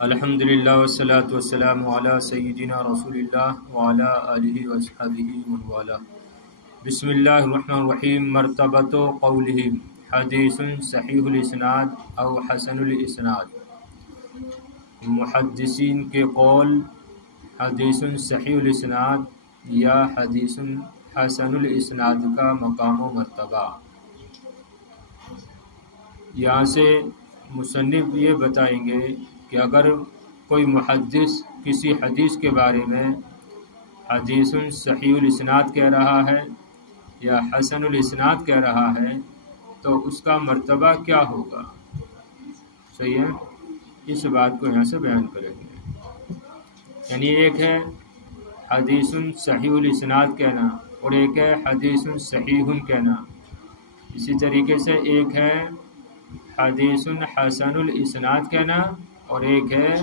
الحمدللہ والصلاة والسلام علی سیدنا رسول اللہ وعلی آلہ وصحبہ ومن والہ۔ بسم اللہ الرحمن الرحیم۔ مرتبۃ قولہم حدیث صحیح الاسناد او حسن الاسناد۔ محدثین کے قول حدیث صحیح الاسناد یا حدیث حسن الاسناد کا مقام و مرتبہ۔ یہاں سے مصنف یہ بتائیں گے کہ اگر کوئی محدث کسی حدیث کے بارے میں حدیث صحیح الاسناد کہہ رہا ہے یا حسن الاسناد کہہ رہا ہے تو اس کا مرتبہ کیا ہوگا؟ صحیح ہے، اس بات کو یہاں سے بیان کریں گے۔ یعنی ایک ہے حدیث صحیح الاسناد کہنا اور ایک ہے حدیث صحیح کہنا۔ اسی طریقے سے ایک ہے حدیث حسن الاسناد کہنا اور ایک ہے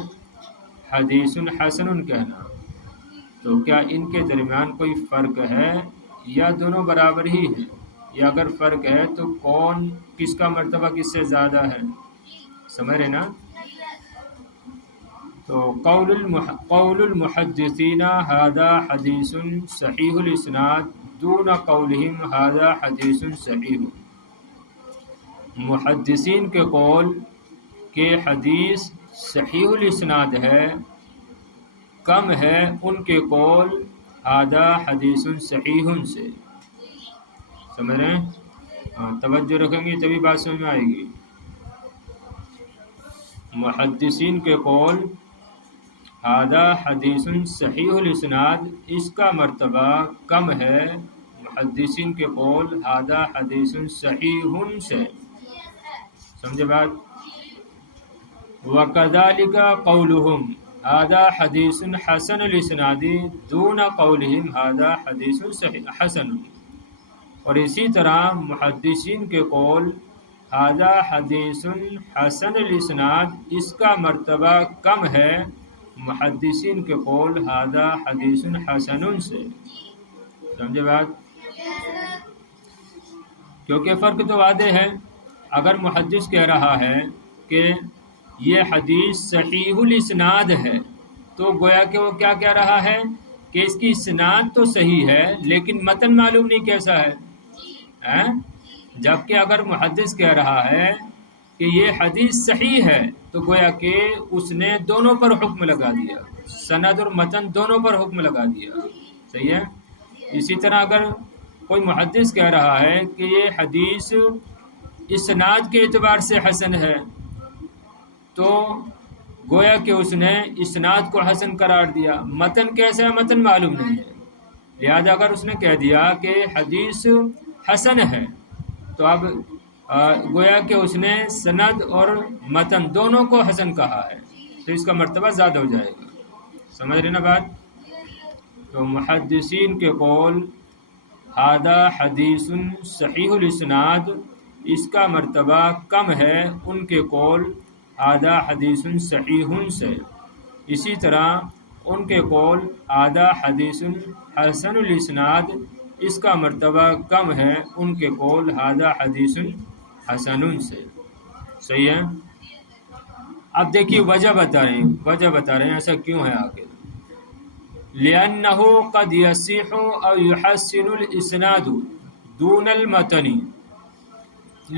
حدیث حسن کہنا۔ تو کیا ان کے درمیان کوئی فرق ہے یا دونوں برابر ہی ہیں؟ یا اگر فرق ہے تو کس کا مرتبہ کس سے زیادہ ہے؟ سمجھ رہے نا؟ تو قول المحدثین ھذا حدیث صحیح الاسناد دون قولہم ھذا حدیث صحیح۔ محدثین کے قول کہ حدیث صحیح الاسناد ہے کم ہے ان کے قول ھذا حدیث صحیح سے۔ سمجھ رہے ہیں؟ توجہ رکھیں گے تبھی بات سمجھ میں آئے گی۔ محدثین کے قول ھذا حدیث صحیح الاسناد، اس کا مرتبہ کم ہے محدثین کے قول ھذا حدیث صحیح سے۔ سمجھے بات؟ وَكَذَلِكَ قَوْلُهُمْ ھذا حدیث حسن الاسناد دون قولہم ھذا حدیث حسن۔ اور اسی طرح محدثین کے قول ھذا حدیث حسن الاسناد، اس کا مرتبہ کم ہے محدثین کے قول ھذا حدیث حسن سے۔ سمجھے بات؟ کیونکہ فرق تو واضح ہے۔ اگر محدث کہہ رہا ہے کہ یہ حدیث صحیح الاسناد ہے تو گویا کہ وہ کیا کہہ رہا ہے کہ اس کی اسناد تو صحیح ہے لیکن متن معلوم نہیں کیسا ہے۔ جبکہ اگر محدث کہہ رہا ہے کہ یہ حدیث صحیح ہے تو گویا کہ اس نے دونوں پر حکم لگا دیا، سند اور متن دونوں پر حکم لگا دیا۔ صحیح ہے۔ اسی طرح اگر کوئی محدث کہہ رہا ہے کہ یہ حدیث اسناد کے اعتبار سے حسن ہے تو گویا کہ اس نے اسناد کو حسن قرار دیا، متن کیسا ہے متن معلوم نہیں ہے۔ لہذا اگر اس نے کہہ دیا کہ حدیث حسن ہے تو اب گویا کہ اس نے سند اور متن دونوں کو حسن کہا ہے تو اس کا مرتبہ زیادہ ہو جائے گا۔ سمجھ رہے نا بات؟ تو محدثین کے قول ھذا حدیث صحیح الاسناد، اس کا مرتبہ کم ہے ان کے قول ھذا حدیث صحیح سے۔ اسی طرح ان کے قول ھذا حدیث حسن الاسناد، اس کا مرتبہ کم ہے ان کے قول ھذا حدیث حسن سے۔ صحیح ہے۔ اب دیکھیے وجہ بتا رہے ہیں ایسا کیوں ہے آگے۔ لِأَنَّهُ قَدْ يَصِحُ أَوْ يُحَسِّنُ الْإِسْنَادُ دُونَ الْمَتْنِ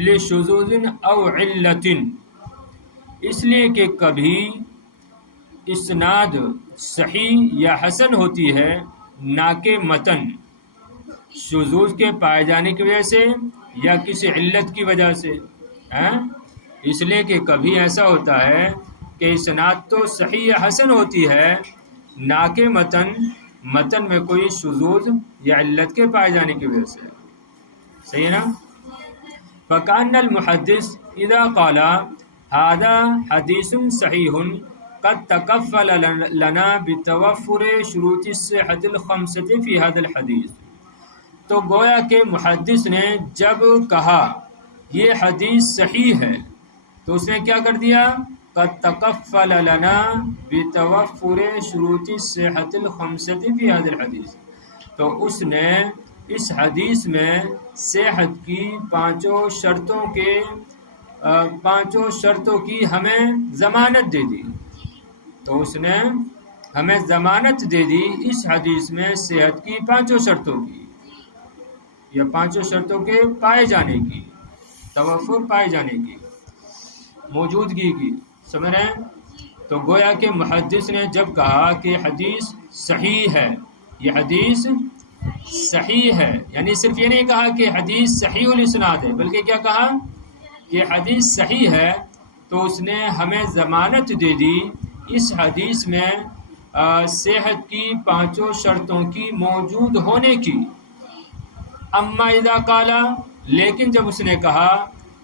لِشُذُوذٍ أَوْ عِلَّةٍ، اس لیے کہ کبھی اسناد صحیح یا حسن ہوتی ہے نہ کہ متن، شذوذ کے پائے جانے کی وجہ سے یا کسی علت کی وجہ سے۔ اس لیے کہ کبھی ایسا ہوتا ہے کہ اسناد تو صحیح یا حسن ہوتی ہے نہ کہ متن میں کوئی شذوذ یا علت کے پائے جانے کی وجہ سے۔ صحیح ہے نا؟ فَكَأَنَّ الْمُحَدِّثَ إِذَا قَالَ ھذا حدیث صحیح قد تکفل لنا بتوفر شروط الصحۃ الخمسۃ فی ھذا الحدیث، تو گویا کہ محدث نے جب کہا یہ حدیث صحیح ہے تو اس نے کیا کر دیا؟ قد تکفل لنا بتوفر شروط الصحۃ الخمسۃ فی ھذا الحدیث، تو اس نے اس حدیث میں صحت کی پانچوں شرطوں کی ہمیں ضمانت دے دی۔ تو اس نے ہمیں ضمانت دے دی اس حدیث میں صحت کی 5 شرطوں کی، یا 5 شرطوں کے پائے جانے کی، توفر پائے جانے کی، موجودگی کی، سمجھ رہے ہیں؟ تو گویا کہ محدث نے جب کہا کہ حدیث صحیح ہے، یہ حدیث صحیح ہے، یعنی صرف یہ نہیں کہا کہ حدیث صحیح الاسناد ہے، بلکہ کیا کہا کہ حدیث صحیح ہے، تو اس نے ہمیں ضمانت دے دی اس حدیث میں صحت کی 5 شرطوں کی موجود ہونے کی۔ اما اذا قالا، لیکن جب اس نے کہا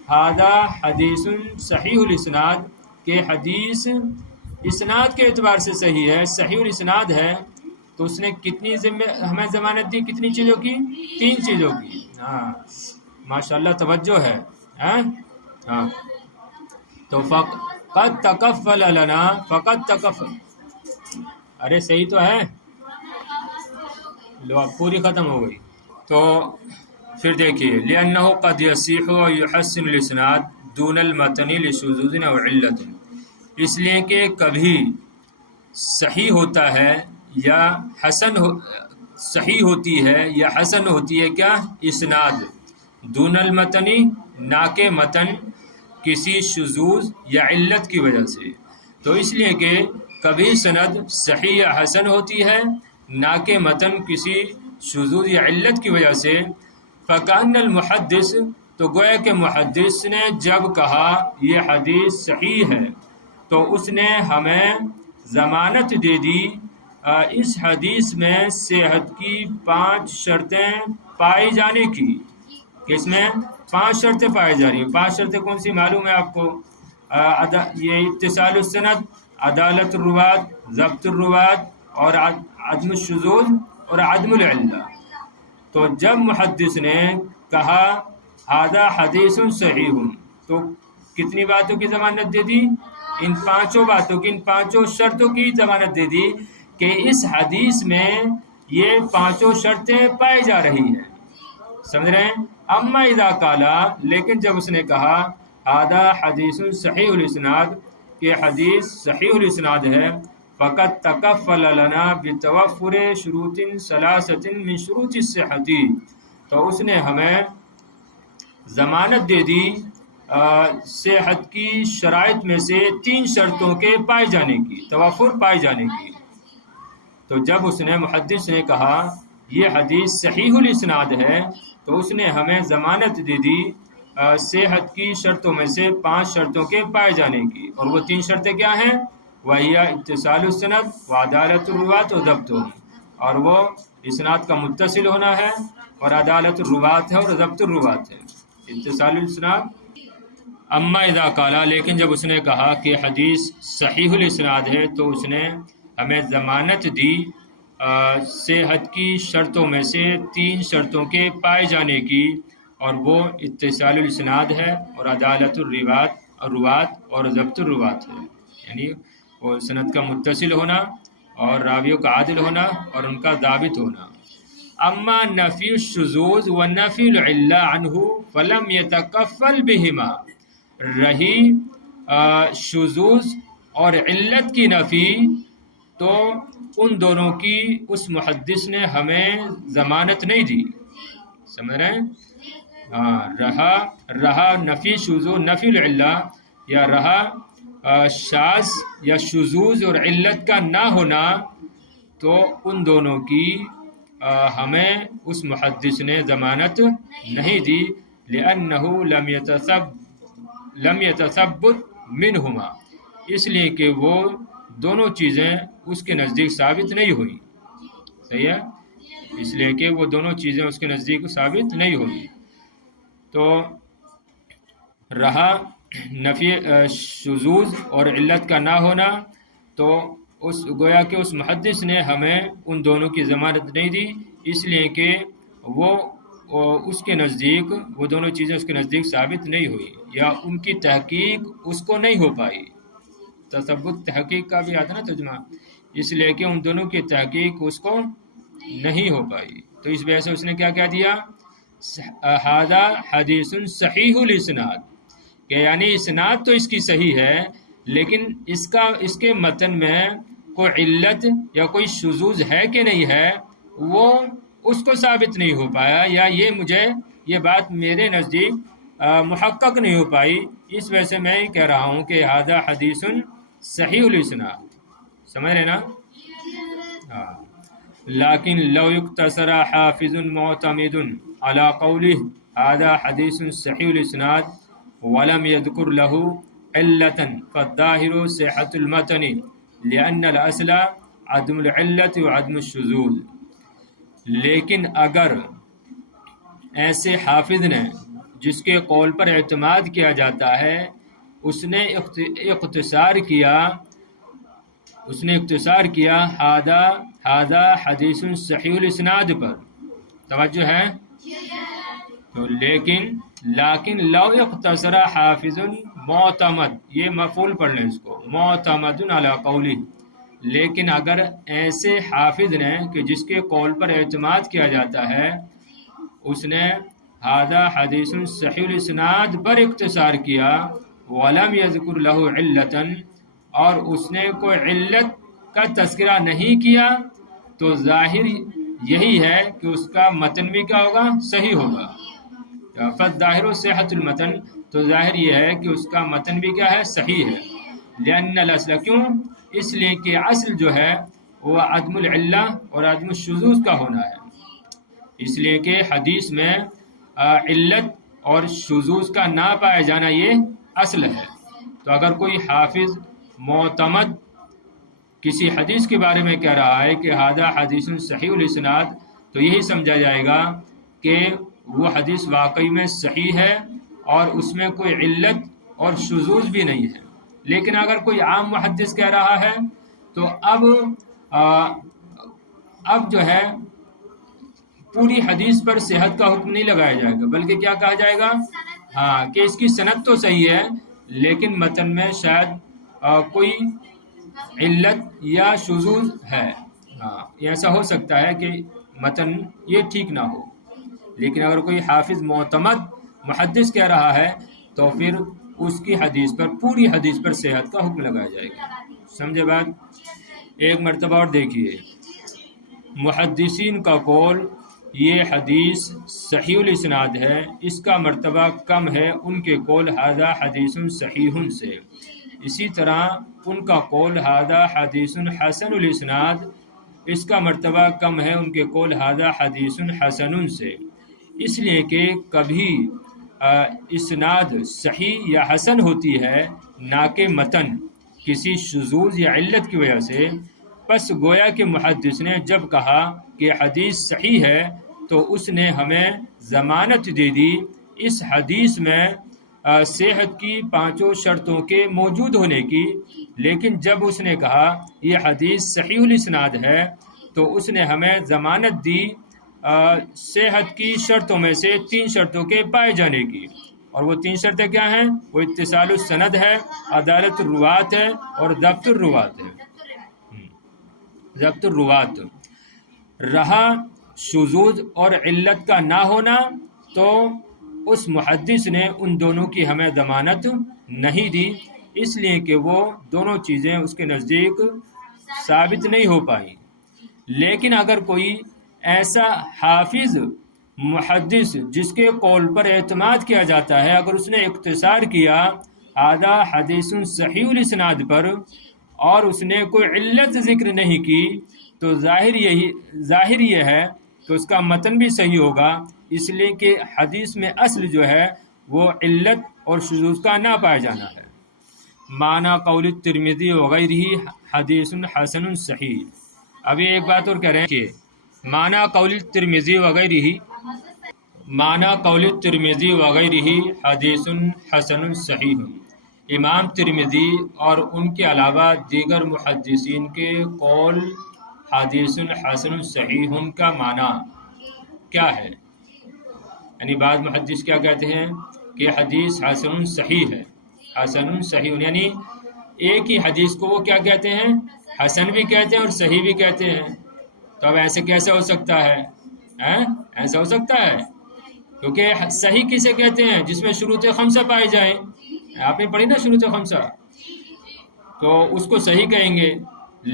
ھذا حدیث صحیح الاسناد، کہ حدیث اسناد کے اعتبار سے صحیح ہے، صحیح الاسناد ہے، تو اس نے کتنی ہمیں ضمانت دی؟ کتنی چیزوں کی؟ 3 چیزوں کی۔ ہاں ماشاءاللہ توجہ ہے۔ ہاں تو فقط تکفل لنا، فقط تکفل، ارے صحیح تو ہے، لو پوری ختم ہو گئی۔ تو پھر دیکھیے لأنه قد يصح ويحسن الاسناد دون المتن لشذوذ او علت، اس لیے کہ کبھی صحیح ہوتا ہے یا صحیح ہوتی ہے یا حسن ہوتی ہے کیا؟ اسناد، دون المتن، نہ کہ متن، کسی شذوذ یا علت کی وجہ سے۔ تو اس لیے کہ کبھی سند صحیح یا حسن ہوتی ہے، نہ کہ متن کسی شذوذ یا علت کی وجہ سے۔ فکأن المحدث، تو گویا کہ محدث نے جب کہا یہ حدیث صحیح ہے، تو اس نے ہمیں ضمانت دے دی اس حدیث میں صحت کی 5 شرطیں پائی جانے کی، کہ اس میں 5 شرطیں پائی جا رہی ہیں۔ 5 شرطیں کون سی معلوم ہے آپ کو؟ یہ اتصال السند، عدالت الروات، ضبط الروات، اور عدم الشذوذ اور عدم العلہ۔ تو جب محدث نے کہا ھذا حدیث صحیح، تو کتنی باتوں کی ضمانت دے دی؟ ان 5 باتوں کی، ان 5 شرطوں کی ضمانت دے دی کہ اس حدیث میں یہ 5 شرطیں پائی جا رہی ہیں، سمجھ رہے ہیں؟ اما اذا قالا، لیکن جب اس نے کہا ھذا حدیث صحیح الاسناد، کہ حدیث صحیح الاسناد ہے، فقط تکفل لنا بتوفر شروط 3 من شروط الصحت، تو اس نے ہمیں ضمانت دے دی صحت کی شرائط میں سے 3 شرطوں کے پائے جانے کی، توفر پائے جانے کی۔ تو جب اس نے محدث نے کہا یہ حدیث صحیح الاسناد ہے، تو اس نے ہمیں ضمانت دے دی صحت کی شرطوں میں سے 5 شرطوں کے پائے جانے کی، اور وہ 3 شرطیں کیا ہیں؟ وہی اتصال السند وعدالت الروات و ضبط، اور وہ اسناد کا متصل ہونا ہے، اور عدالت الروات ہے، اور ضبط الروات ہے، اتصال الاسناد۔ اما اذا قالا، لیکن جب اس نے کہا کہ حدیث صحیح الاسناد ہے، تو اس نے ہمیں ضمانت دی صحت کی شرطوں میں سے 3 شرطوں کے پائے جانے کی، اور وہ اتصال الاسناد ہے، اور عدالت الروات اور ضبط الروات ہے، یعنی وہ سند کا متصل ہونا، اور راویوں کا عادل ہونا، اور ان کا ضابط ہونا۔ اما نفی الشذوذ و نفی العلہ عنہ فلم یتکفل بہما، رہی شذوذ اور علت کی نفی، تو ان دونوں کی اس محدث نے ہمیں ضمانت نہیں دی، سمجھ رہے ہیں؟ رہا نفی شذوذ نفی العلہ، یا رہا شاذ یا شذوذ اور علت کا نہ ہونا، تو ان دونوں کی ہمیں اس محدث نے ضمانت نہیں دی، لأنہ لم يتثبت منہما، اس لیے کہ وہ دونوں چیزیں اس کے نزدیک ثابت نہیں ہوئی، صحیح ہے؟ اس لیے کہ وہ دونوں چیزیں اس کے نزدیک ثابت نہیں ہوئی۔ تو رہا نفی شذوذ اور علت کا نہ ہونا، تو گویا کہ اس محدث نے ہمیں ان دونوں کی ضمانت نہیں دی، اس لیے کہ وہ اس کے نزدیک وہ دونوں چیزیں اس کے نزدیک ثابت نہیں ہوئی، یا ان کی تحقیق اس کو نہیں ہو پائی۔ تثبت تحقیق کا بھی آتا نا ترجمہ، اس لیے کہ ان دونوں کی تحقیق اس کو نہیں ہو پائی، تو اس وجہ سے اس نے کیا کہہ دیا؟ ھذا حدیث صحیح الاسناد، کہ یعنی اسناد تو اس کی صحیح ہے، لیکن اس کے متن میں کوئی علت یا کوئی شذوذ ہے کہ نہیں ہے وہ اس کو ثابت نہیں ہو پایا، یا یہ بات میرے نزدیک محقق نہیں ہو پائی، اس وجہ سے میں کہہ رہا ہوں کہ ھذا حدیث صحیح الاسناد، سمجھ رہے نا؟ ہاں۔ لیکن لو اقتصر حافظ معتمد على قوله ھذا حدیث صحیح الاسناد ولم يذكر له علة فالظاهر صحة المتن لأن الأصل عدم العلة وعدم الشذوذ۔ لیکن اگر ایسے حافظ نے جس کے قول پر اعتماد کیا جاتا ہے اس نے اختصار کیا ھذا حدیث صحیح الاسناد پر، توجہ ہے؟ تو لیکن لو اقتصر حافظ معتمد، یہ مفعول پڑھ لیں اس کو، معتمد علی قولی، لیکن اگر ایسے حافظ نے کہ جس کے قول پر اعتماد کیا جاتا ہے اس نے ھذا حدیث صحیح الاسناد پر اختصار کیا، ولم یذکر له علتا، اور اس نے کوئی علت کا تذکرہ نہیں کیا، تو ظاہر یہی ہے کہ اس کا متن بھی کیا ہوگا؟ صحیح ہوگا۔ فالظاہر صحۃ المتن، تو ظاہر یہ ہے کہ اس کا متن بھی کیا ہے؟ صحیح ہے۔ لأن الاصل، کیوں؟ اس لیے کہ اصل جو ہے وہ عدم العلہ اور عدم الشذوذ کا ہونا ہے، اس لیے کہ حدیث میں علت اور شذوذ کا نہ پایا جانا یہ اصل ہے۔ تو اگر کوئی حافظ معتمد کسی حدیث کے بارے میں کہہ رہا ہے کہ ھذا حدیث صحیح الاسناد، تو یہی سمجھا جائے گا کہ وہ حدیث واقعی میں صحیح ہے اور اس میں کوئی علت اور شذوذ بھی نہیں ہے۔ لیکن اگر کوئی عام محدث کہہ رہا ہے تو اب جو ہے پوری حدیث پر صحت کا حکم نہیں لگایا جائے گا، بلکہ کیا کہا جائے گا؟ ہاں، کہ اس کی سند تو صحیح ہے لیکن متن میں شاید کوئی علت یا شذوذ ہے، ہاں ایسا ہو سکتا ہے کہ متن یہ ٹھیک نہ ہو۔ لیکن اگر کوئی حافظ معتمد محدث کہہ رہا ہے تو پھر اس کی حدیث پر، پوری حدیث پر صحت کا حکم لگایا جائے گا، سمجھے بات؟ ایک مرتبہ اور دیکھیے، محدثین کا قول یہ حدیث صحیح الاسناد ہے، اس کا مرتبہ کم ہے ان کے قول ھذا حدیث صحیح سے۔ اسی طرح ان کا قول ھذا حدیث حسن الاسناد، اس کا مرتبہ کم ہے ان کے قول ھذا حدیث حسن سے، اس لیے کہ کبھی اسناد صحیح یا حسن ہوتی ہے نہ کہ متن کسی شذوذ یا علت کی وجہ سے۔ پس گویا کہ محدث نے جب کہا کہ حدیث صحیح ہے تو اس نے ہمیں ضمانت دے دی اس حدیث میں صحت کی 5 شرطوں کے موجود ہونے کی، لیکن جب اس نے کہا یہ حدیث صحیح الاسناد ہے تو اس نے ہمیں ضمانت دی صحت کی شرطوں میں سے 3 شرطوں کے پائے جانے کی، اور وہ 3 شرطیں کیا ہیں؟ وہ اتصال السند ہے، عدالت الروات ہے اور ضبط الروات ہے۔ ضبط الروات رہا شذوذ اور علت کا نہ ہونا، تو اس محدث نے ان دونوں کی ہمیں ضمانت نہیں دی، اس لیے کہ وہ دونوں چیزیں اس کے نزدیک ثابت نہیں ہو پائیں۔ لیکن اگر کوئی ایسا حافظ محدث جس کے قول پر اعتماد کیا جاتا ہے، اگر اس نے اختصار کیا ھذا حدیث صحیح الاسناد پر اور اس نے کوئی علت ذکر نہیں کی، تو ظاہر یہ ہے کہ اس کا متن بھی صحیح ہوگا، اس لیے کہ حدیث میں اصل جو ہے وہ علت اور شذوذ کا نہ پایا جانا ہے۔ معنی قول الترمذی وغیرہ حدیث حسن صحیح۔ ابھی ایک بات اور کہہ رہے ہیں کہ معنی قول الترمذی وغیرہ حدیث حسن صحیح۔ امام ترمذی اور ان کے علاوہ دیگر محدثین کے قول حدیث حسن صحیح کا معنی کیا ہے؟ یعنی بعض محدث کیا کہتے ہیں کہ حدیث حسن صحیح ہے، حسن صحیح، یعنی ایک ہی حدیث کو وہ کیا کہتے ہیں؟ حسن بھی کہتے ہیں اور صحیح بھی کہتے ہیں۔ تو اب ایسے کیسے ہو سکتا ہے؟ ایسا ہو سکتا ہے؟ کیونکہ صحیح کسے کہتے ہیں؟ جس میں شروط 5 پائے جائیں۔ آپ نے پڑھی نا شروط 5، تو اس کو صحیح کہیں گے،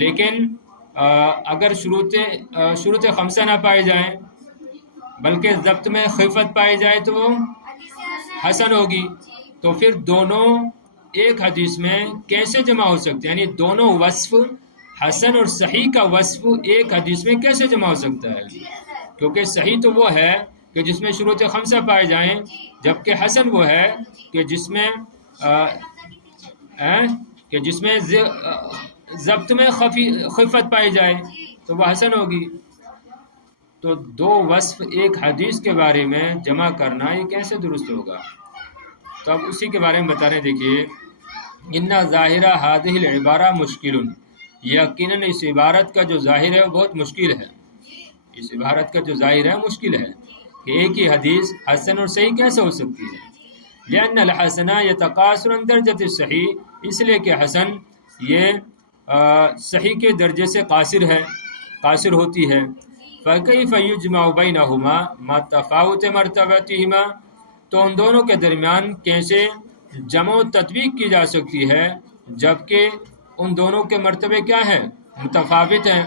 لیکن اگر شروط خمسہ نہ پائے جائیں بلکہ ضبط میں خفت پائی جائے تو وہ حسن ہوگی۔ تو پھر دونوں ایک حدیث میں کیسے جمع ہو سکتے ہیں؟ یعنی دونوں وصف، حسن اور صحیح کا وصف ایک حدیث میں کیسے جمع ہو سکتا ہے؟ کیونکہ صحیح تو وہ ہے کہ جس میں شروط خمسہ پائے جائیں، جبکہ حسن وہ ہے کہ جس میں ضبط میں خفت پائی جائے تو وہ حسن ہوگی۔ تو دو وصف ایک حدیث کے بارے میں جمع کرنا یہ کیسے درست ہوگا؟ تو اب اسی کے بارے میں بتا رہے ہیں۔ دیکھیے، ان ظاہرہ ہذہ العبارہ مشکل، یقیناً اس عبارت کا جو ظاہر ہے وہ بہت مشکل ہے۔ اس عبارت کا جو ظاہر ہے مشکل ہے کہ ایک ہی حدیث حسن اور صحیح کیسے ہو سکتی ہے؟ لأن الحسن یتقاصر عن درجۃ الصحیح، اس لیے کہ حسن یہ صحیح کے درجے سے قاصر ہوتی ہے۔ فکیف یجمع بینہما مع تفاوت مرتبتہما، تو ان دونوں کے درمیان کیسے جمع و تطبیق کی جا سکتی ہے جبکہ ان دونوں کے مرتبے کیا ہیں؟ متفاوت ہیں،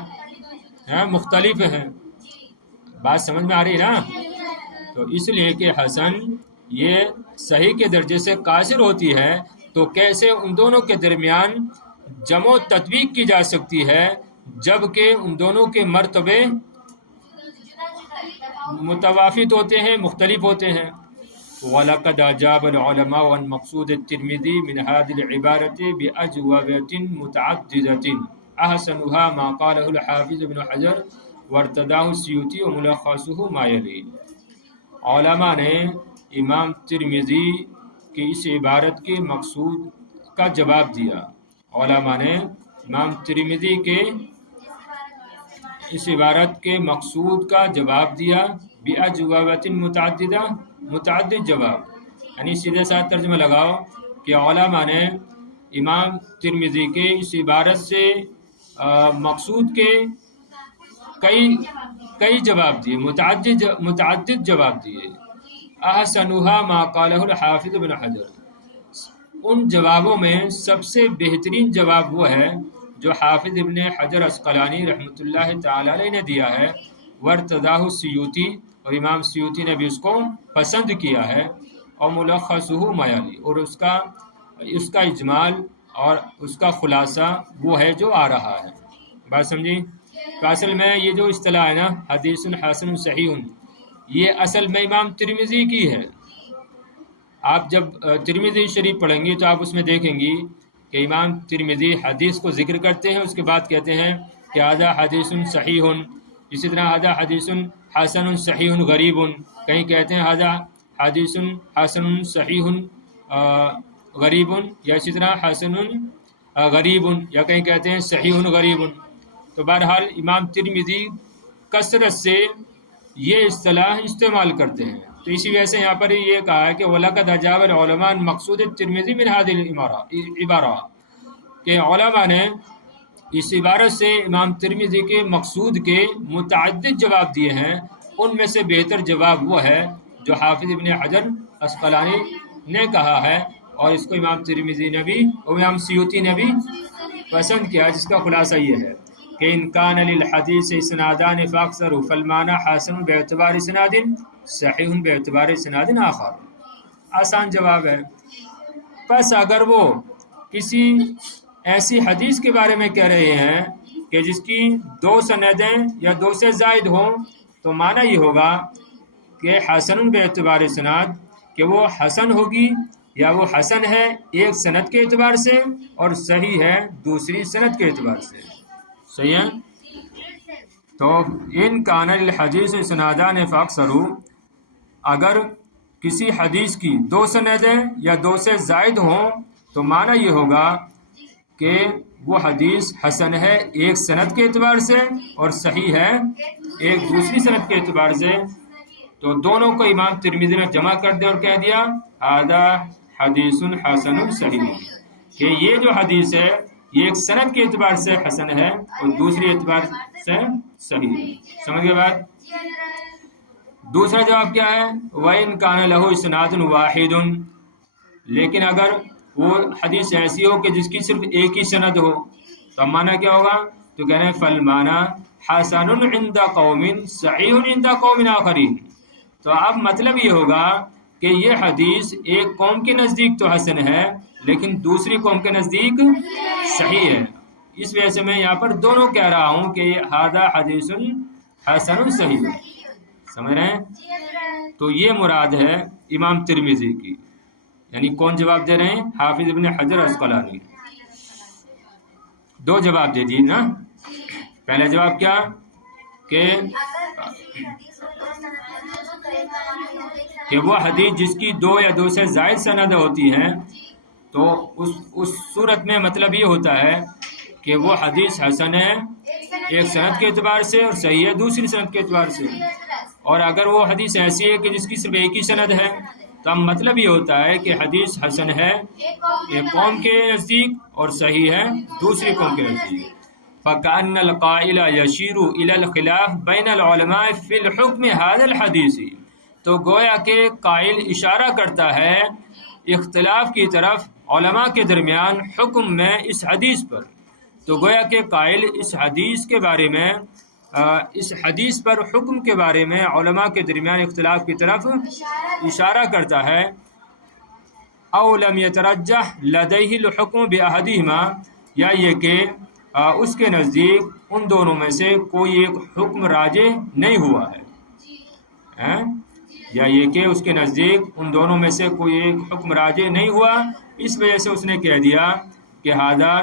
مختلف ہیں۔ بات سمجھ میں آ رہی نا؟ تو اس لیے کہ حسن یہ صحیح کے درجے سے قاصر ہوتی ہے، تو کیسے ان دونوں کے درمیان جمع و تطبیق کی جا سکتی ہے جبکہ ان دونوں کے مرتبے متوافت ہوتے ہیں، مختلف ہوتے ہیں۔ وَلَقَدْ أَجَابَ الْعُلَمَاءُ عَنْ مَقْصُودِ التِّرْمِذِي مِنْ هَذِهِ الْعِبَارَةِ بِأَجْوِبَةٍ مُتَعَدِّدَةٍ أَحْسَنُهَا مَا قَالَهُ الْحَافِظُ ابْنُ حجر وَارْتَضَاهُ السُّيُوطِي وَمُلَخَّصُهُ مَا يَلِي۔ علماء نے امام ترمذی کی اس عبارت کے مقصود کا جواب دیا۔ علماء نے امام ترمذی کے اس عبارت کے مقصود کا جواب دیا، بِأَجْوَبَةٍ متعددہ، متعدد جواب، یعنی سیدھے ساتھ ترجمہ لگاؤ کہ علماء نے امام ترمذی کے اس عبارت سے مقصود کے کئی جواب دیے، متعدد جواب دیے۔ احسنها ما قالہ الحافظ ابن حجر، ان جوابوں میں سب سے بہترین جواب وہ ہے جو حافظ ابن حجر عسقلانی رحمۃ اللہ تعالی علیہ نے دیا ہے، وارتضاہ السیوطی، اور امام سیوطی نے بھی اس کو پسند کیا ہے، اور ملخصہ ما یلی، اور اس کا اجمال اور اس کا خلاصہ وہ ہے جو آ رہا ہے۔ بات سمجھی؟ تو اصل میں یہ جو اصطلاح ہے نا، حدیث حسن صحیح، یہ اصل میں امام ترمذی کی ہے۔ آپ جب ترمذی شریف پڑھیں گی تو آپ اس میں دیکھیں گی کہ امام ترمذی حدیث کو ذکر کرتے ہیں، اس کے بعد کہتے ہیں کہ ھذا حدیث صحیح، اسی طرح ھذا حدیث حسن صحیح غریب، کہیں کہتے ہیں ھذا حدیث حسن صحیح غریب، یا اسی طرح حسن غریب، یا کہیں کہتے ہیں صحیح غریب۔ تو بہرحال امام ترمذی کثرت سے یہ اصطلاح استعمال کرتے ہیں، تو اسی وجہ سے یہاں پر یہ کہا ہے کہ وَلَقَدْ أَجَابَ الْعُلَمَاءُ عَنْ مَقْصُودِ التِّرْمِذِي مِنْ هَذِهِ الْعِبَارَةِ، کہ علماء نے اس عبارت سے امام ترمذی کے مقصود کے متعدد جواب دیے ہیں۔ ان میں سے بہتر جواب وہ ہے جو حافظ ابن حجر عسقلانی نے کہا ہے، اور اس کو امام ترمذی نے بھی اور امام سیوطی نے بھی پسند کیا، جس کا خلاصہ یہ ہے کہ ان کان للحدیث اسنادان فاکثر فالمعنی حسن باعتبار اسناد صحیح باعتبار اسناد آخر۔ آسان جواب ہے۔ پس اگر وہ کسی ایسی حدیث کے بارے میں کہہ رہے ہیں کہ جس کی دو سندیں یا دو سے زائد ہوں، تو معنی یہ ہوگا کہ حسن باعتبار اسناد، کہ وہ حسن ہوگی یا وہ حسن ہے ایک سند کے اعتبار سے اور صحیح ہے دوسری سند کے اعتبار سے۔ صحیح ہے؟ تو ان کان الحدیث اسنادان فاکثر، اگر کسی حدیث کی دو سندیں یا دو سے زائد ہوں تو معنی یہ ہوگا کہ وہ حدیث حسن ہے ایک سند کے اعتبار سے اور صحیح ہے ایک دوسری سند کے اعتبار سے۔ تو دونوں کو امام ترمذی نے جمع کر دیا اور کہہ دیا ھذا حدیث حسن صحیح، کہ یہ جو حدیث ہے یہ ایک سند کے اعتبار سے حسن ہے اور دوسری اعتبار سے صحیح ہے۔ سمجھ گئے بات؟ دوسرا جواب کیا ہے؟ وَإِن كَانَ لَهُ إِسْنَادٌ وَاحِدٌ، لیکن اگر وہ حدیث ایسی ہو کہ جس کی صرف ایک ہی سند ہو، تو اب معنی کیا ہوگا؟ تو کہہ رہے ہیں فالمعنی حسن عند قوم صحیح عند قوم آخرین. تو اب مطلب یہ ہوگا کہ یہ حدیث ایک قوم کے نزدیک تو حسن ہے لیکن دوسری قوم کے نزدیک صحیح ہے. اس وجہ سے میں یہاں پر دونوں کہہ رہا ہوں کہ ھذا حدیث حسن صحیح. سمجھ رہے ہیں؟ تو یہ مراد ہے امام ترمذی کی. یعنی کون جواب دے رہے ہیں؟ حافظ ابن حجر عسقلانی. دو جواب دے دیے نا. پہلا جواب کیا کہ وہ حدیث جس کی دو یا دو سے زائد سند ہوتی ہیں تو اس صورت میں مطلب یہ ہوتا ہے کہ وہ حدیث حسن ہے ایک سند کے اعتبار سے اور صحیح ہے دوسری سند کے اعتبار سے. اور اگر وہ حدیث ایسی ہے کہ جس کی صرف ایک ہی سند ہے تو اب مطلب یہ ہوتا ہے کہ حدیث حسن ہے ایک قوم کے نزدیک اور صحیح ہے دوسری قوم کے نزدیک. فَكَأَنَّ الْقَائِلَ يَشِيرُ إِلَى الْخِلَافِ بَيْنَ الْعُلَمَاءِ فِي الْحُكْمِ هَذَا الْحَدِيثِ. تو گویا کہ قائل اشارہ کرتا ہے اختلاف کی طرف علماء کے درمیان حکم میں اس حدیث پر. تو گویا کہ قائل اس حدیث کے بارے میں اس حدیث پر حکم کے بارے میں علماء کے درمیان اختلاف کی طرف اشارہ کرتا ہے. او لم يترجح لديه الحكم بأحدهما، یا یہ کہ اس کے نزدیک ان دونوں میں سے کوئی ایک حکم راجح نہیں ہوا ہے، یا یہ کہ اس کے نزدیک ان دونوں میں سے کوئی ایک حکم راجح نہیں ہوا، اس وجہ سے اس نے کہہ دیا کہ ھذا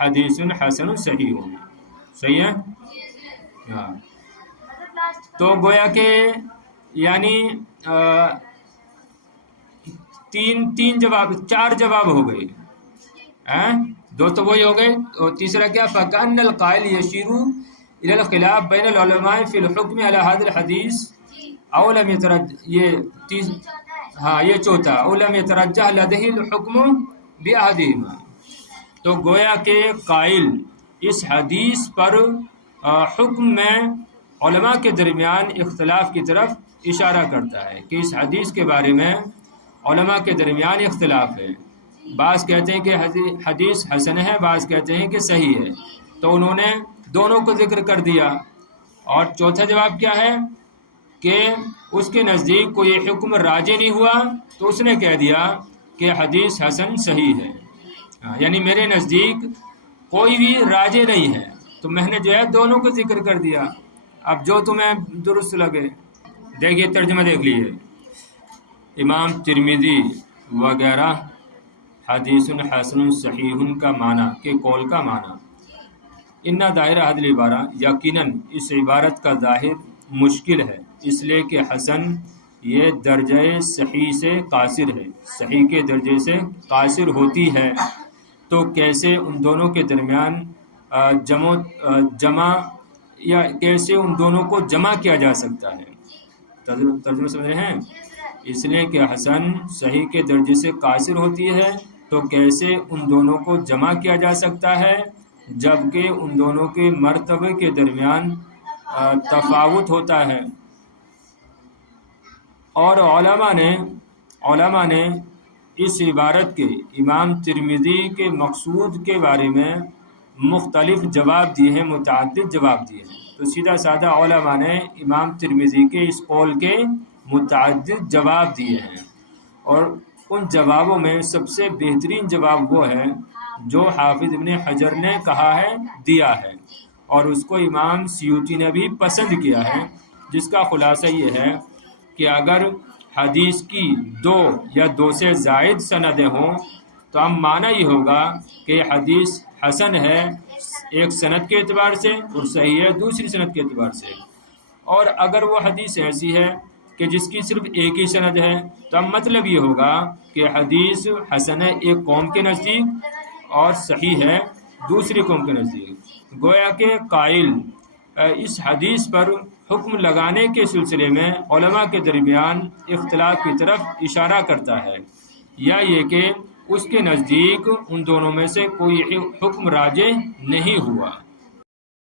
حدیث حسن صحیح. صحیح ہے. ہاں تو گویا کہ یعنی تین جواب چار جواب ہو گئے. دو تو وہی ہو گئے اور تیسرا کیا؟ فَكَأَنَّ الْقَائِلَ يَشِيرُ إِلَى الْخِلَافِ بَيْنَ الْعُلَمَاءِ فِي الْحُكْمِ عَلَى هَذَا الْحَدِيثِ أَوْ لَمْ يَتَرَجَّحْ. یہ چوتھا أَوْ لَمْ يَتَرَجَّحْ لَدَيْهِ الْحُكْمُ بِأَحَدِهِمَا. تو گویا کہ قائل اس حدیث پر حکم میں علماء کے درمیان اختلاف کی طرف اشارہ کرتا ہے کہ اس حدیث کے بارے میں علماء کے درمیان اختلاف ہے. بعض کہتے ہیں کہ حدیث حسن ہے، بعض کہتے ہیں کہ صحیح ہے. تو انہوں نے دونوں کو ذکر کر دیا. اور چوتھا جواب کیا ہے کہ اس کے نزدیک کوئی حکم راجح نہیں ہوا تو اس نے کہہ دیا کہ حدیث حسن صحیح ہے. یعنی میرے نزدیک کوئی بھی راجح نہیں ہے تو میں نے جو ہے دونوں کو ذکر کر دیا، اب جو تمہیں درست لگے. دیکھیے ترجمہ دیکھ لیجیے. امام ترمذی وغیرہ حدیث حسن صحیح کا معنی کے قول کا معنی. ان ظاہر حد العبارہ، یقیناً اس عبارت کا ظاہر مشکل ہے اس لیے کہ حسن یہ درجہ صحیح سے قاصر ہے، صحیح کے درجے سے قاصر ہوتی ہے. تو کیسے ان دونوں کے درمیان جمع یا کیسے ان دونوں کو جمع کیا جا سکتا ہے؟ ترجمہ سمجھ رہے ہیں؟ اس لیے کہ حسن صحیح کے درجے سے قاصر ہوتی ہے تو کیسے ان دونوں کو جمع کیا جا سکتا ہے جبکہ ان دونوں کے مرتبے کے درمیان تفاوت ہوتا ہے. اور علماء نے اس عبارت کے امام ترمذی کے مقصود کے بارے میں مختلف جواب دیے ہیں، متعدد جواب دیے ہیں. تو سیدھا سادہ علماء نے امام ترمذی کے اس قول کے متعدد جواب دیے ہیں، اور ان جوابوں میں سب سے بہترین جواب وہ ہے جو حافظ ابن حجر نے کہا ہے دیا ہے، اور اس کو امام سیوطی نے بھی پسند کیا ہے، جس کا خلاصہ یہ ہے کہ اگر حدیث کی دو یا دو سے زائد سندیں ہوں تو اب معنی یہ ہوگا کہ حدیث حسن ہے ایک سند کے اعتبار سے اور صحیح ہے دوسری سند کے اعتبار سے. اور اگر وہ حدیث ایسی ہے کہ جس کی صرف ایک ہی سند ہے تو اب مطلب یہ ہوگا کہ حدیث حسن ہے ایک قوم کے نزدیک اور صحیح ہے دوسری قوم کے نزدیک. گویا کہ قائل اس حدیث پر حکم لگانے کے سلسلے میں علماء کے درمیان اختلاف کی طرف اشارہ کرتا ہے، یا یہ کہ اس کے نزدیک ان دونوں میں سے کوئی حکم راجح نہیں ہوا.